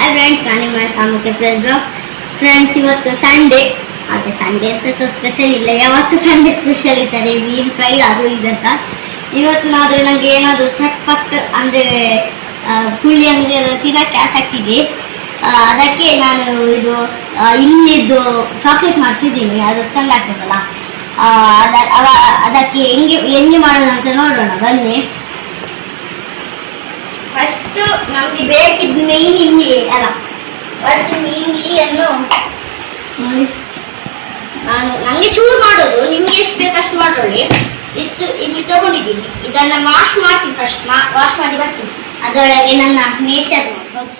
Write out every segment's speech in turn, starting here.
Hi friends, ನಾನು ನಿಮ್ಮ ಶಾಮುಖಿ blog. Friends, ಇವತ್ತು ಸಂಡೇ. ಆದರೆ ಸಂಡೇ ಅಂತ ಸ್ಪೆಷಲ್ ಇಲ್ಲ, ಯಾವತ್ತು ಸಂಡೇ ಸ್ಪೆಷಲ್ ಇರ್ತದೆ, ಮೀನು ಫ್ರೈ ಅದು ಇದಂತ. ಇವತ್ತು ನನಗೆ ಏನಾದರೂ ಚಟ್ಪಟ್ ಅಂದರೆ ಹುಳಿ ಅಂದರೆ ತಿನ್ನಕ್ಕೆ ಆಸಕ್ತಿದೆ. ಅದಕ್ಕೆ ನಾನು ಇದು ಇಲ್ಲಿದ್ದು ಚಾಕ್ಲೇಟ್ ಮಾಡ್ತಿದ್ದೀನಿ, ಅದು ಚೆಂದ ಆಗ್ತದಲ್ಲ. ಅದಕ್ಕೆ ಹೆಂಗೆ ಮಾಡೋದು ಅಂತ ನೋಡೋಣ ಬನ್ನಿ. ಫಸ್ಟ್ ನಮಗೆ ಬೇಕಿದ್ದು ಮೇನ್ ಇಂಗ್ಲಿ ಅಲ್ಲ, ಫಸ್ಟ್ ಇಂಗ್ಲಿಯನ್ನು ನೋಡಿ. ನನಗೆ ಚೂರು ಮಾಡೋದು, ನಿಮ್ಗೆ ಎಷ್ಟು ಬೇಕು ಅಷ್ಟು ಮಾಡ್ಕೊಳ್ಳಿ. ಇಷ್ಟು ಇಲ್ಲಿ ತಗೊಂಡಿದ್ದೀನಿ, ಇದನ್ನ ವಾಶ್ ಮಾಡ್ತೀನಿ. ಫಸ್ಟ್ ವಾಶ್ ಮಾಡಿ ಬರ್ತೀನಿ. ಅದರೊಳಗೆ ನನ್ನ ನೇಚರ್ ನೋಡ್ಬೋದು.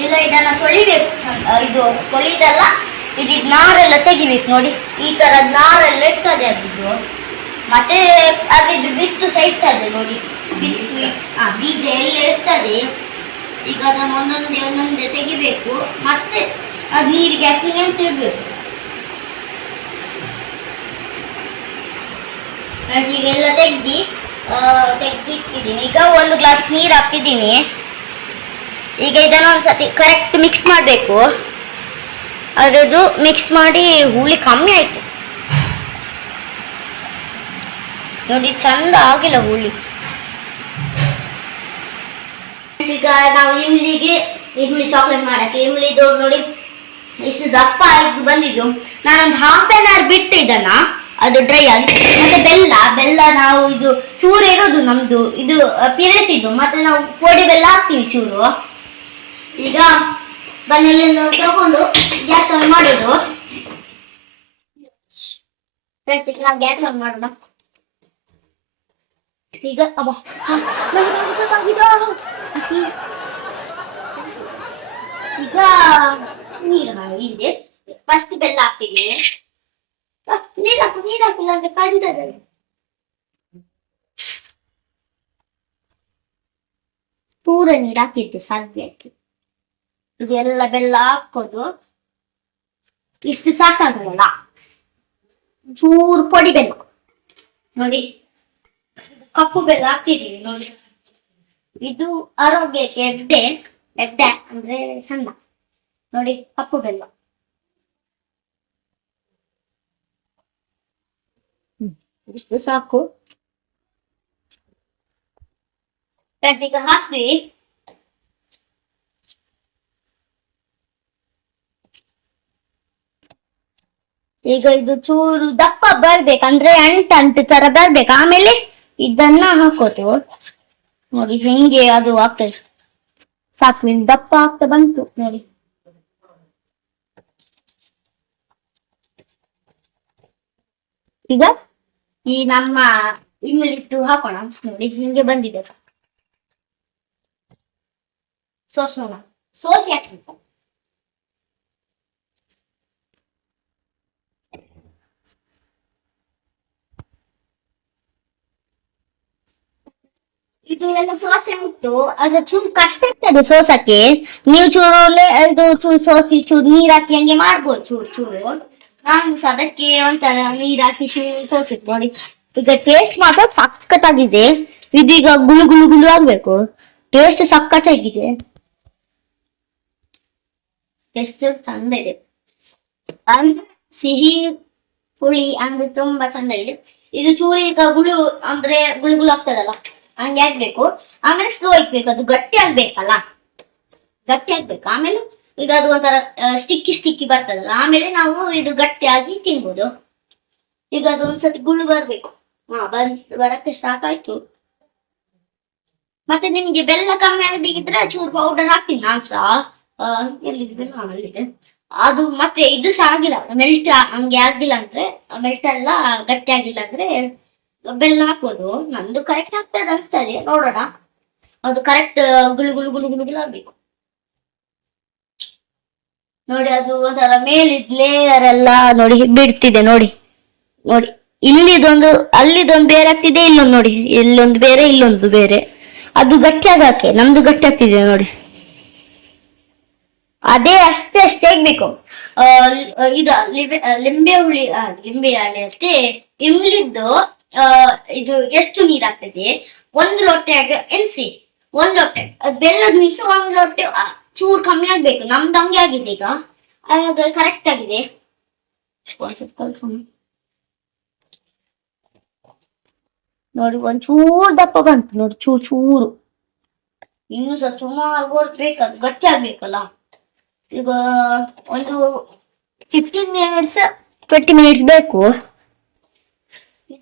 ಈಗ ಇದನ್ನ ತೊಳಿಬೇಕು. ಇದು ತೊಳಿದಲ್ಲ, ಇದು ನಾರೆಲ್ಲ ತೆಗಿಬೇಕು. ನೋಡಿ, ಈ ತರ ನಾರೆಲ್ಲ ಇರ್ತದೆ ಅದಿದ್ದು. ಮತ್ತೆ ಅದ್ರದ್ದು ಬಿತ್ತು ಸಹ ಇರ್ತದೆ ನೋಡಿ, ಬಿತ್ತು ಬೀಜ ಎಲ್ಲ ಇರ್ತದೆ. ಈಗ ಅದನ್ನು ಒಂದೊಂದೇ ತೆಗಿಬೇಕು. ಮತ್ತೆ ಅದು ನೀರಿಗೆ ಹಾಕಿ ನೆನೆಸಿಡ್ಬೇಕು. ಈಗ ಎಲ್ಲ ತೆಗ್ದಿಟ್ಟಿದ್ದೀನಿ. ಈಗ 1 ಗ್ಲಾಸ್ ನೀರು ಹಾಕ್ತಿದ್ದೀನಿ. ಈಗ ಇದನ್ನು ಒಂದ್ಸತಿ ಕರೆಕ್ಟ್ ಮಿಕ್ಸ್ ಮಾಡಬೇಕು. ಅದರದ್ದು ಮಿಕ್ಸ್ ಮಾಡಿ ಹುಳಿ ಕಮ್ಮಿ ಆಯ್ತು ನೋಡಿ, ಚಂದ ಆಗಿಲ್ಲ ಹುಳಿ. ಈಗ ನಾವು ಇಮ್ಲಿ ಚಾಕ್ಲೇಟ್ ಮಾಡಕ್ಕೆ ಇಮ್ಲಿದು ನೋಡಿ ಇಷ್ಟು ದಪ್ಪ ಆಗಿ ಬಂದಿದ್ದು. ನಾನೊಂದು ½ ಬಿಟ್ಟು ಇದನ್ನ ಅದು ಡ್ರೈ ಆಗಿ. ಮತ್ತೆ ಬೆಲ್ಲ ನಾವು ಇದು ಚೂರು ಇರೋದು ನಮ್ದು ಇದು ಪಿರಸಿದ್ದು, ಮತ್ತೆ ನಾವು ಪೊಡಿ ಬೆಲ್ಲ ಹಾಕ್ತೀವಿ ಚೂರು. ಈಗ ಬನ್ನೆಲ್ಲ ತಗೊಂಡು ಗ್ಯಾಸ್ ಆನ್ ಮಾಡೋದು. ಫ್ರೆಂಡ್ಸ್, ಈಗ ನಾವು ಗ್ಯಾಸ್ ಆನ್ ಮಾಡೋಣ. ಈಗ ಈಗ ನೀರು ಇದೆ. ಫಸ್ಟ್ ಬೆಲ್ಲ ಹಾಕ್ತೀವಿ. ನೀರು ಹಾಕಿಲ್ಲ ಅಂದ್ರೆ ಕಡಿತದೆ. ಪೂರ ನೀರು ಹಾಕಿದ್ದು ಸಾಧ್ಯ. ಇದೆಲ್ಲ ಬೆಲ್ಲ ಹಾಕೋದು. ಇಷ್ಟು ಸಾಕಾಗಲ್ಲ. ಚೂರು ಪೊಡಿ ಬೆಲ್ಲ ನೋಡಿ, ಕಪ್ಪು ಬೆಲ್ಲ ಹಾಕ್ತಿದೀವಿ ನೋಡಿ. ಇದು ಆರೋಗ್ಯಕ್ಕೆ ಎಡ್ಡೆ ಅಂದ್ರೆ ಸಣ್ಣ ನೋಡಿ, ಕಪ್ಪು ಬೆಲ್ಲ. ಇಷ್ಟು ಸಾಕು. ಈಗ ಹಾಕ್ವಿ. ಈಗ ಇದು ಚೂರು ದಪ್ಪ ಬರ್ಬೇಕು, ಅಂದ್ರೆ ಅಂಟು ತರ ಬರ್ಬೇಕು. ಆಮೇಲೆ ಇದನ್ನ ಹಾಕೋದು ನೋಡಿ, ಹಿಂಗೆ ಅದು ಆಗ್ತದೆ. ಸಾಕು, ದಪ್ಪ ಆಗ್ತಾ ಬಂತು ನೋಡಿ. ಈಗ ಈ ನಮ್ಮ ಇಮ್ಲಿಟ್ಟು ಹಾಕೋಣ ನೋಡಿ, ಹಿಂಗೆ ಬಂದಿದೆ. ಸೋಸೋಣ, ಸೋಸಿ ಹಾಕ್ಬೇಕು. ಇದು ಎಲ್ಲ ಸೋಸೆ ಮುಟ್ಟು ಅದು ಚೂರು ಕಷ್ಟ ಆಗ್ತದೆ ಸೋಸಕ್ಕೆ. ನೀವು ಚೂರು ಇದು ಚೂರು ಸೋಸಿ ಚೂರು ನೀರ್ ಹಾಕಿ ಹಂಗೆ ಮಾಡ್ಬೋದು. ಚೂರು ನಾನು ಅದಕ್ಕೆ ಒಂಥರ ನೀರ್ ಹಾಕಿ ಚೂರು ಸೋಸಿದ್ ನೋಡಿ. ಈಗ ಟೇಸ್ಟ್ ಮಾತ್ರ ಸಖತ್ತಾಗಿದೆ. ಇದೀಗ ಗುಳು ಆಗ್ಬೇಕು. ಟೇಸ್ಟ್ ಸಖತ್ತಾಗಿದೆ, ಟೇಸ್ಟ್ ಚಂದ ಇದೆ. ಅಂದ್ರೆ ಸಿಹಿ ಹುಳಿ ಅಂದ್ರೆ ತುಂಬಾ ಚಂದ ಇದೆ. ಇದು ಚೂರಿ ಈಗ ಅಂದ್ರೆ ಗುಳು ಆಗ್ತದಲ್ಲ, ಹಂಗೆ ಆಗ್ಬೇಕು. ಆಮೇಲೆ ಸ್ಲೋ ಇಕ್ಬೇಕು, ಅದು ಗಟ್ಟಿ ಆಗ್ಬೇಕಲ್ಲ, ಗಟ್ಟಿ ಆಗ್ಬೇಕು. ಆಮೇಲೆ ಈಗ ಅದು ಒಂಥರ ಸ್ಟಿಕ್ಕಿ ಬರ್ತದಲ್ಲ, ಆಮೇಲೆ ನಾವು ಇದು ಗಟ್ಟಿಯಾಗಿ ತಿನ್ಬೋದು. ಈಗ ಅದು ಒಂದ್ಸತಿ ಗುಳು ಬರ್ಬೇಕು. ಬರಕ್ಕೆ ಸ್ಟಾರ್ಟ್ ಆಯ್ತು. ಮತ್ತೆ ನಿಮ್ಗೆ ಬೆಲ್ಲ ಕಮ್ಮಿ ಆಗಬೇಕಿದ್ರೆ ಚೂರು ಪೌಡರ್ ಹಾಕ್ತೀನಿ ನಾನ್ಸ. ಎಲ್ಲಿದೆ ಬೆಲ್ಲ? ಅಲ್ಲಿದೆ. ಅದು ಮತ್ತೆ ಇದು ಸಹ ಆಗಿಲ್ಲ, ಮೆಲ್ಟ್ ಹಂಗೆ ಆಗಿಲ್ಲ ಅಂದ್ರೆ, ಮೆಲ್ಟ್ ಎಲ್ಲ ಗಟ್ಟಿ ಆಗಿಲ್ಲ ಅಂದ್ರೆ ಬೆಲ್ಲ ಹಾಕೋದು. ನಂದು ಕರೆಕ್ಟ್ ಆಗ್ತದೆ ಅನ್ಸ್ತದೆ, ನೋಡೋಣ. ಅದು ಕರೆಕ್ಟ್ ಗುಳು ಗುಳು ಗುಳು ಗುಳು ಗುಳು ಆಗ್ಬೇಕು ನೋಡಿ. ಅದು ಒಂಥರ ಮೇಲಿದ್ ಲೇಯರ್ ಎಲ್ಲ ನೋಡಿ ಬಿಡ್ತಿದೆ ನೋಡಿ. ನೋಡಿ ಇಲ್ಲಿದೊಂದು ಅಲ್ಲಿದೊಂದು ಬೇರೆ ಆಗ್ತಿದೆ, ಇಲ್ಲೊಂದು ನೋಡಿ, ಇಲ್ಲೊಂದು ಬೇರೆ ಇಲ್ಲೊಂದು ಬೇರೆ. ಅದು ಗಟ್ಟಿ ಆಗಕ್ಕೆ ನಮ್ದು ಗಟ್ಟಿ ಆಗ್ತಿದೆ ನೋಡಿ. ಅದೇ ಅಷ್ಟೇ ಅಷ್ಟೇ ಆಗ್ಬೇಕು. ಇದು ಲಿಂಬೆ ಹುಳಿ ಲಿಂಬೆ ಹಳೆ ಮತ್ತೆ ಇಮ್ಲಿದ್ದು ಇದು ಎಷ್ಟು ನೀರ್ ಆಗ್ತದೆ, ಒಂದು ಲೋಟೆಯಾಗ ಎಣ್ಸಿ, ಒಂದ್ ಲೋಟೆ ಬೆಲ್ಲದ ನೀರು ಒಂದ್ ಲೋಟೆ ಚೂರು ಕಮ್ಮಿ ಆಗ್ಬೇಕು. ನಮ್ದು ಹಂಗೆ ಆಗಿದೆ ಈಗ, ಅದು ಕರೆಕ್ಟ್ ಆಗಿದೆ. ನೋಡಿ ಒಂಚೂರು ದಪ್ಪ ಬಂತು ನೋಡಿ, ಚೂರು. ಇನ್ನು ಸಹ ಸುಮಾರು ಬೇಕಲ್ಲ, ಗಟ್ಟಿ ಆಗ್ಬೇಕಲ್ಲ. ಈಗ ಒಂದು 15 ಮಿನಿಟ್ಸ್ 20 ಮಿನಿಟ್ಸ್ ಬೇಕು.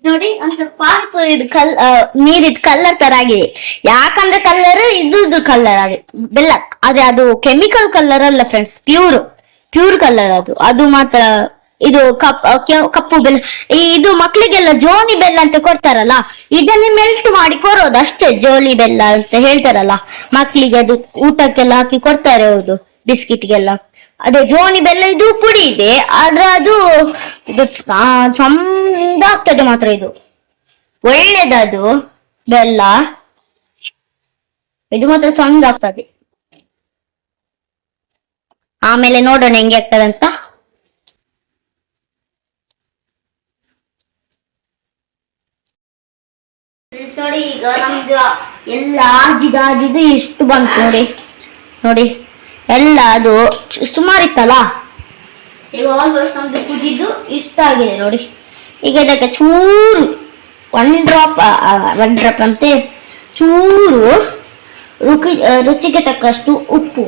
ನೋಡಿ ಅಂತ ಪಾನಿಪುರಿ ನೀರಿದ್ ಕಲರ್ ತರ ಆಗಿದೆ. ಯಾಕಂದ್ರೆ ಕಲರ್ ಇದು ಕಲರ್ ಆಗಿದೆ ಬೆಲ್ಲ, ಆದ್ರೆ ಅದು ಕೆಮಿಕಲ್ ಕಲರ್ ಅಲ್ಲ ಫ್ರೆಂಡ್ಸ್, ಪ್ಯೂರ್ ಕಲರ್ ಅದು ಮಾತ್ರ. ಇದು ಕಪ್ಪು ಬೆಲ್ಲ, ಇದು ಮಕ್ಳಿಗೆಲ್ಲ ಜೋನಿ ಬೆಲ್ಲ ಅಂತ ಕೊಡ್ತಾರಲ್ಲ, ಇದನ್ನೇ ಮೆಲ್ಟ್ ಮಾಡಿ ಕೊಡೋದು ಅಷ್ಟೇ. ಜೋಳಿ ಬೆಲ್ಲ ಅಂತ ಹೇಳ್ತಾರಲ್ಲ ಮಕ್ಳಿಗೆ, ಅದು ಊಟಕ್ಕೆಲ್ಲ ಹಾಕಿ ಕೊಡ್ತಾರೆ ಹೌದು, ಬಿಸ್ಕಿಟ್ಗೆಲ್ಲ. ಅದೇ ಜೋನಿ ಬೆಲ್ಲ ಇದು ಪುಡಿ ಇದೆ, ಆದ್ರೆ ಅದು ಇದು ಚಂದ ಆಗ್ತದೆ ಮಾತ್ರ. ಇದು ಒಳ್ಳೇದದು ಬೆಲ್ಲ, ಇದು ಮಾತ್ರ ಚಂದ ಆಗ್ತದೆ. ಆಮೇಲೆ ನೋಡೋಣ ಹೆಂಗೆ ಆಗ್ತದಂತ. ನೋಡಿ ಈಗ ನಮ್ದು ಎಲ್ಲ ಆಜಿದು ಎಷ್ಟು ಬಂತು ನೋಡಿ. ನೋಡಿ ಎಲ್ಲ ಅದು ಸುಮಾರು ಇತ್ತಲ್ಲ, ಈಗ ಆಲ್ಮೋಸ್ಟ್ ನಮ್ದು ಕುದಿದ್ದು ಇಷ್ಟ ಆಗಿದೆ ನೋಡಿ. ಈಗ ಇದಕ್ಕೆ ಚೂರು ಒನ್ ಡ್ರಾಪ್ ಅಂತೆ ಚೂರು ರುಚಿಗೆ ತಕ್ಕಷ್ಟು ಉಪ್ಪು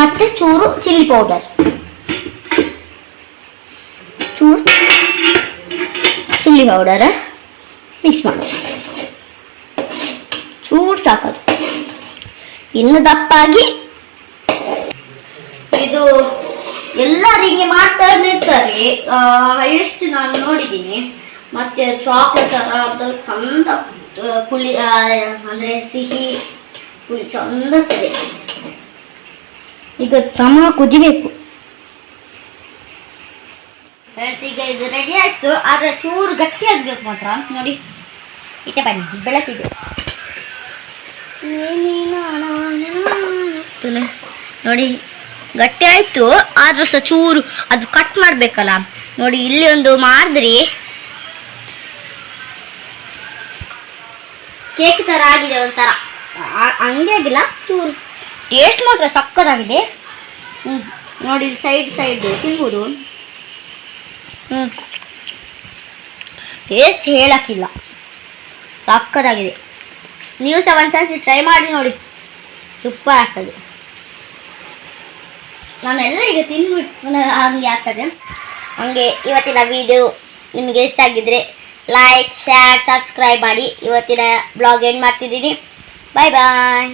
ಮತ್ತೆ ಚೂರು chilli powder, chilli powder mix ಮಾಡೋದು. ಚೂರು ಸಾಕೋದು, ಇನ್ನು ದಪ್ಪಾಗಿ. ಇದು ಎಲ್ಲರಿಗೆ ಮಾಡ್ತಾರೆ ಇರ್ತಾರೆ, ಎಷ್ಟು ನಾನು ನೋಡಿದ್ದೀನಿ. ಮತ್ತೆ ಚಾಕ್ಲೇಟ್ ತರ ಚಂದ ಪುಳಿ ಅಂದ್ರೆ ಸಿಹಿ ಪುಳಿ ಚಂದ ಆಗ್ತದೆ. ಈಗ ಸಮ ಕುದಿಬೇಕು. ಈಗ ಇದು ರೆಡಿ ಆಯ್ತು, ಆದ್ರೆ ಚೂರು ಗಟ್ಟಿ ಆಗ್ಬೇಕು ಮಾತ್ರ. ನೋಡಿ ಈಚೆ ಬನ್ನಿ, ಬೆಳಕಿದೆ ನೋಡಿ, ಗಟ್ಟಿ ಆಯ್ತು. ಆದ್ರೂ ಸಹ ಚೂರು ಅದು ಕಟ್ ಮಾಡ್ಬೇಕಲ್ಲ. ನೋಡಿ ಇಲ್ಲಿ ಒಂದು ಮಾಡಿದ್ರಿ ಕೇಕ್ ತರ ಆಗಿದೆ, ಒಂಥರ ಹಂಗೆ ಆಗಿಲ್ಲ, ಚೂರು ಟೇಸ್ಟ್ ಮಾತ್ರ ಸಕ್ಕತ್ತಾಗಿದೆ. ನೋಡಿ ಸೈಡ್ ತಿನ್ಬೋದು. ಟೇಸ್ಟ್ ಹೇಳಕ್ಕಿಲ್ಲ, ಸಕ್ಕತ್ತಾಗಿದೆ. ನೀವು ಸಹ ಒಂದ್ಸತಿ ಟ್ರೈ ಮಾಡಿ ನೋಡಿ, ಸೂಪರ್ ಆಗ್ತದೆ. ನಾನೆಲ್ಲ ಈಗ ತಿನ್ಬಿಟ್ಟು ಹಂಗೆ ಆಗ್ತದೆ. ಹಂಗೆ ಇವತ್ತಿನ ವಿಡಿಯೋ ನಿಮಗೆ ಇಷ್ಟ ಆಗಿದ್ರೆ ಲೈಕ್, ಶೇರ್, ಸಬ್ಸ್ಕ್ರೈಬ್ ಮಾಡಿ. ಇವತ್ತಿನ ಬ್ಲಾಗ್ ಎಂಡ್ ಮಾಡ್ತಿದ್ದೀನಿ. ಬಾಯ್ ಬಾಯ್.